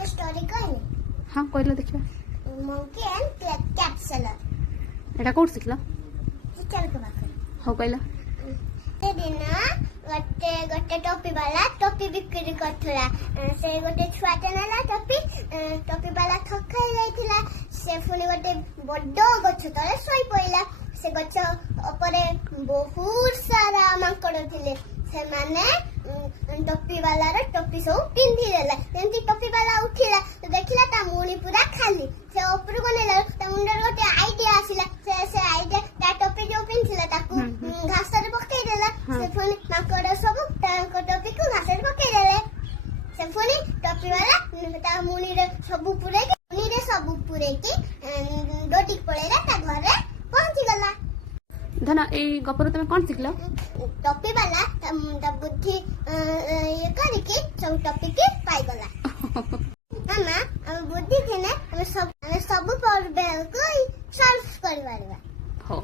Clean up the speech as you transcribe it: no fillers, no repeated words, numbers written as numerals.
ଗୋଟେ ଷ୍ଟୋରି କହିନି? ହଁ କହିଲ ଦେଖିବା। ମଙ୍କି ଆଣ୍ଡ କ୍ୟାଟ୍ ସେଲର। ଏଟା କୋଉଠି ଶିଖିଲ? ଟିଚରଙ୍କ ପାଖରେ। ହଉ କହିଲ। ସେଦିନ ଗୋଟେ ଟୋପି ବାଲା ଟୋପି ବିକ୍ରି କରୁଥିଲା। ସେ ଗୋଟେ ଛୁଆଟେ ନେଲା ଟୋପି ବାଲା ଥକା ହେଇଯାଇଥିଲା। ସେ ପୁଣି ଗୋଟେ ବଡ ଗଛ ତଳେ ଶୋଇ ପଇଲା। ସେ ଗଛ ଉପରେ ବହୁତ ସାରା ମାଙ୍କଡ ଥିଲେ। ସେମାନେ ଟୋପି ବାଲାର ଟୋପି ସବୁ ପିନ୍ଧି ଦେଲା। ଯେମିତି ଟୋପି ବାଲା ଉଠିଲା ଦେଖିଲା ତା ମୁଣି ପୁରା ଖାଲି। ସେ ଉପରକୁ ନେଲା ତା ମୁଣ୍ଡରେ ଗୋଟେ ଆଇଡିଆ ଆସିଲା। ସେ ଆଇଡିଆ ତା ଟୋପି ଯୋଉ ପିନ୍ଧିଥିଲା ତାକୁ ଘାସରେ ପକେଇ ଦେଲା। ସେ ପୁଣି ମାଙ୍କଡ ସବୁ ତାଙ୍କ ଟୋପିକୁ ଘାସରେ ପକେଇ ଦେଲେ। ସେ ପୁଣି ଟୋପି ବାଲା ତା ମୁଣିରେ ସବୁ ପୁରେଇକି ଦୌଡ଼ିକି ପଳେଇଲା ତା ଘରେ ପହଞ୍ଚିଗଲା। ଧନ ଏଇ ଗପରୁ ତମେ କଣ ଶିଖିଲ? ଟୋପି ବାଲା ତା ବୁଦ୍ଧି ଇଏ କରିକି ସବୁ ଟୋପିକି ପାଇଗଲା। ମାମା ଆମ ବୁଦ୍ଧି ଥିଲେ ଆମେ ସବୁ ପ୍ରୋବ୍ଲେମକୁ ସଲ୍ଭ କରିପାରିବା। ହଉ।